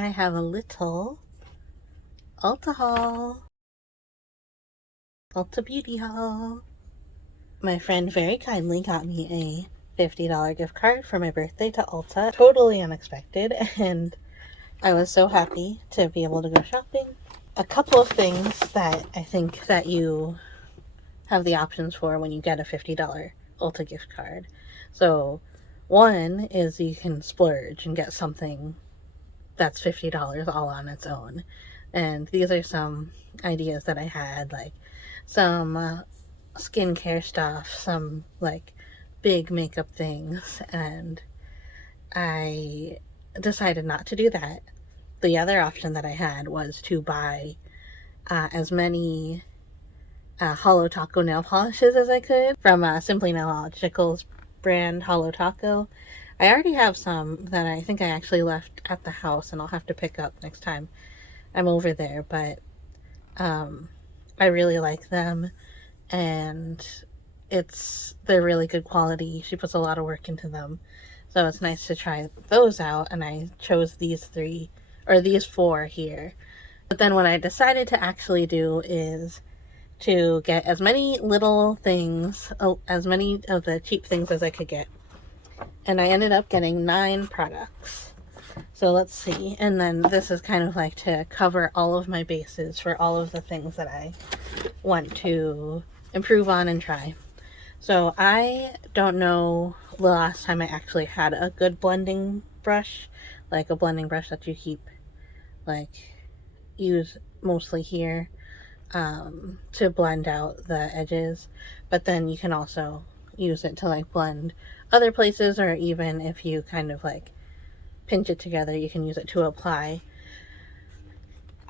I have a little Ulta haul. Ulta beauty haul. My friend very kindly got me a $50 gift card for my birthday to Ulta. Totally unexpected, and I was so happy to be able to go shopping. A couple of things that I think that you have the options for when you get a $50 Ulta gift card. So one is you can splurge and get something that's $50 all on its own. And these are some ideas that I had, like some skincare stuff, some like big makeup things, and I decided not to do that. The other option that I had was to buy as many Holo Taco nail polishes as I could from Simply Nailogical's brand Holo Taco. I already have some that I think I actually left at the house, and I'll have to pick up next time I'm over there, but I really like them, and they're really good quality. She puts a lot of work into them, so it's nice to try those out, and I chose these four here. But then what I decided to actually do is to get as many little things, as many of the cheap things as I could get, and I ended up getting 9 products. So let's see, and then this is kind of like to cover all of my bases for all of the things that I want to improve on and try. So I don't know the last time I actually had a good blending brush, like a blending brush that you keep, like, use mostly here to blend out the edges, but then you can also use it to like blend other places, or even if you kind of like pinch it together, you can use it to apply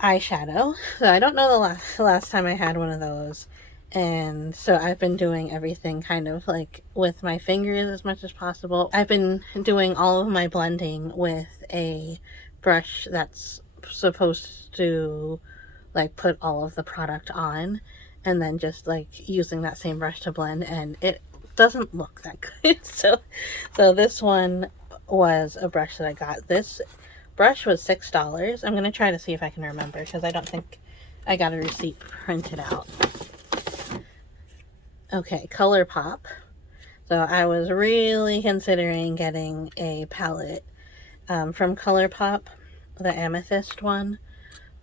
eyeshadow. So I don't know the last time I had one of those, and so I've been doing everything kind of like with my fingers as much as possible. I've been doing all of my blending with a brush that's supposed to like put all of the product on, and then just like using that same brush to blend, and it doesn't look that good. So this one was a brush that I got. This brush was $6. I'm gonna try to see if I can remember, because I don't think I got a receipt printed out. Okay, ColourPop. So I was really considering getting a palette from ColourPop, the amethyst one,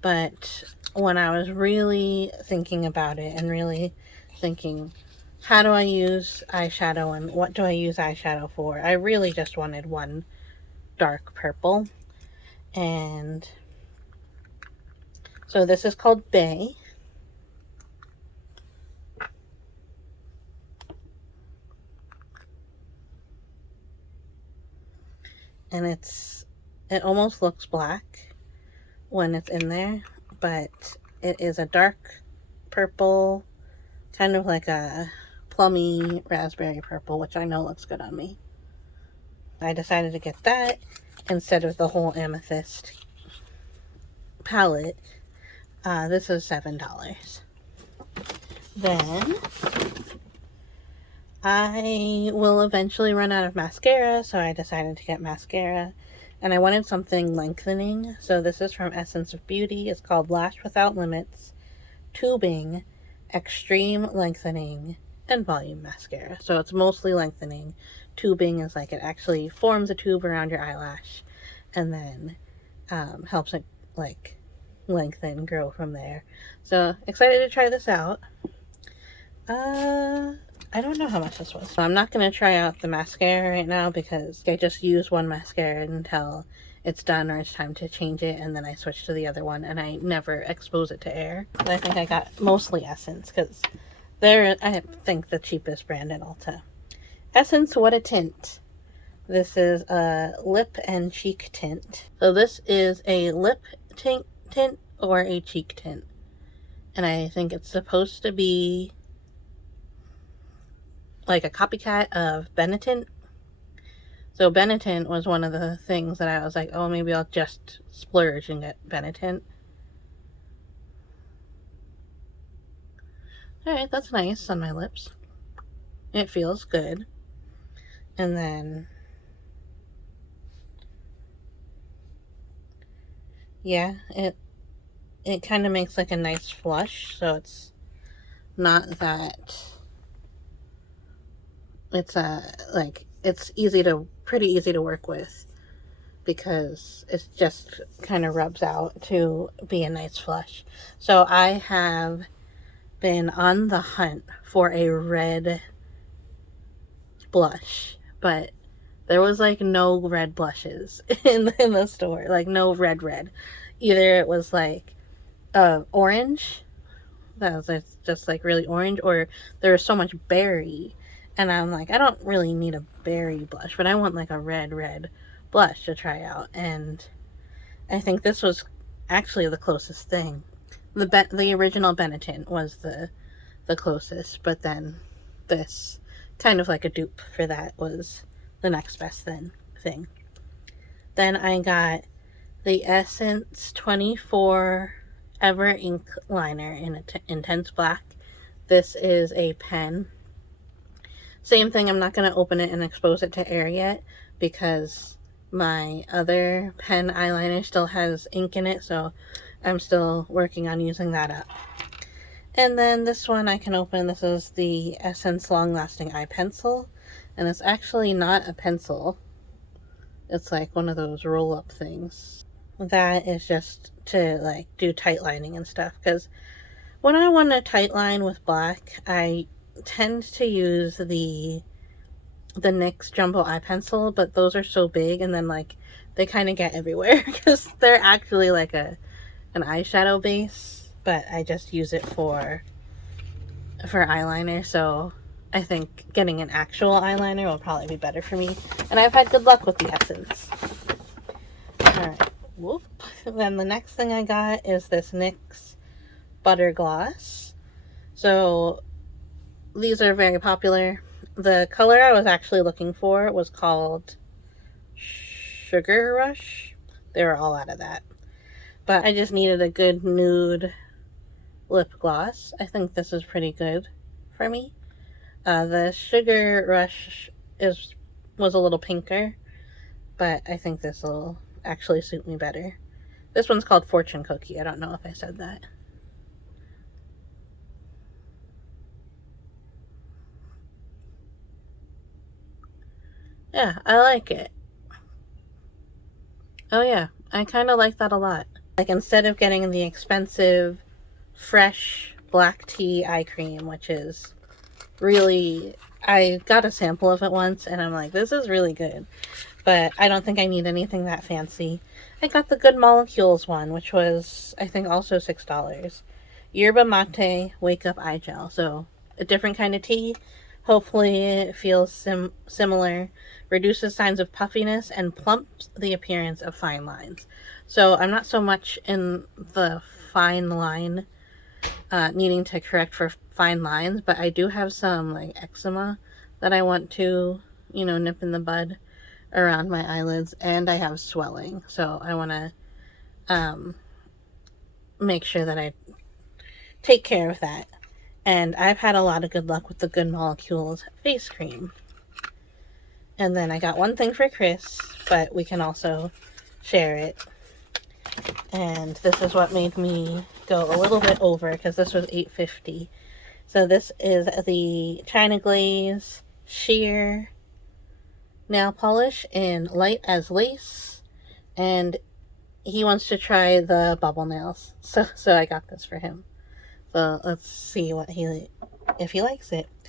but when I was really thinking about it and really thinking, how do I use eyeshadow and what do I use eyeshadow for, I really just wanted one dark purple. And so this is called Bay. And it almost looks black when it's in there, but it is a dark purple, kind of like a plummy raspberry purple, which I know looks good on me. I decided to get that instead of the whole amethyst palette. This is $7. Then I will eventually run out of mascara, so I decided to get mascara, and I wanted something lengthening. So this is from Essence of Beauty. It's called Lash Without Limits Tubing Extreme Lengthening and Volume Mascara. So it's mostly lengthening. Tubing is like it actually forms a tube around your eyelash, and then helps it like lengthen, grow from there. So excited to try this out. I don't know how much this was. So I'm not going to try out the mascara right now, because I just use one mascara until it's done or it's time to change it, and then I switch to the other one, and I never expose it to air. But I think I got mostly Essence, because they're, I think, the cheapest brand in Ulta. Essence What a Tint. This is a lip and cheek tint. So this is a lip tint or a cheek tint, and I think it's supposed to be like a copycat of Benetint. So Benetint was one of the things that I was like, oh, maybe I'll just splurge and get Benetint. Alright, that's nice on my lips. It feels good. And then yeah, it kind of makes like a nice flush, so it's not that it's like it's pretty easy to work with because it just kind of rubs out to be a nice flush. So I have been on the hunt for a red blush, but there was like no red blushes in the store, like no red. Either it was like orange, that was just like really orange, or there was so much berry, and I'm like, I don't really need a berry blush, but I want like a red blush to try out. And I think this was actually the closest thing. The original Benetton was the closest, but then this, kind of like a dupe for that, was the next best thing. Then I got the Essence 24 Ever Ink Liner in Intense Black. This is a pen. Same thing, I'm not going to open it and expose it to air yet because my other pen eyeliner still has ink in it, so I'm still working on using that up. And then this one I can open. This is the Essence Long Lasting Eye Pencil, and it's actually not a pencil. It's like one of those roll-up things. That is just to like do tight lining and stuff, because when I want to tight line with black, I tend to use the NYX Jumbo Eye Pencil, but those are so big, and then like they kind of get everywhere because they're actually like an eyeshadow base, but I just use it for eyeliner. So I think getting an actual eyeliner will probably be better for me, and I've had good luck with the Essence. Alright, whoop. Then the next thing I got is this NYX Butter Gloss. So these are very popular. The color I was actually looking for was called Sugar Rush. They were all out of that, but I just needed a good nude lip gloss. I think this is pretty good for me. The Sugar Rush was a little pinker, but I think this will actually suit me better. This one's called Fortune Cookie. I don't know if I said that. Yeah, I like it. Oh yeah, I kind of like that a lot. Like, instead of getting the expensive fresh black tea eye cream, which is really, I got a sample of it once and I'm like, this is really good, but I don't think I need anything that fancy. I got the Good Molecules one, which was, I think, also $6. Yerba Mate Wake Up Eye Gel. So a different kind of tea. Hopefully it feels similar, reduces signs of puffiness, and plumps the appearance of fine lines. So I'm not so much in the fine line, needing to correct for fine lines, but I do have some like eczema that I want to, nip in the bud around my eyelids, and I have swelling. So I want to make sure that I take care of that. And I've had a lot of good luck with the Good Molecules face cream. And then I got one thing for Chris, but we can also share it. And this is what made me go a little bit over, because this was $8.50. So this is the China Glaze Sheer nail polish in Light as Lace, and he wants to try the bubble nails. So I got this for him. So let's see if he likes it.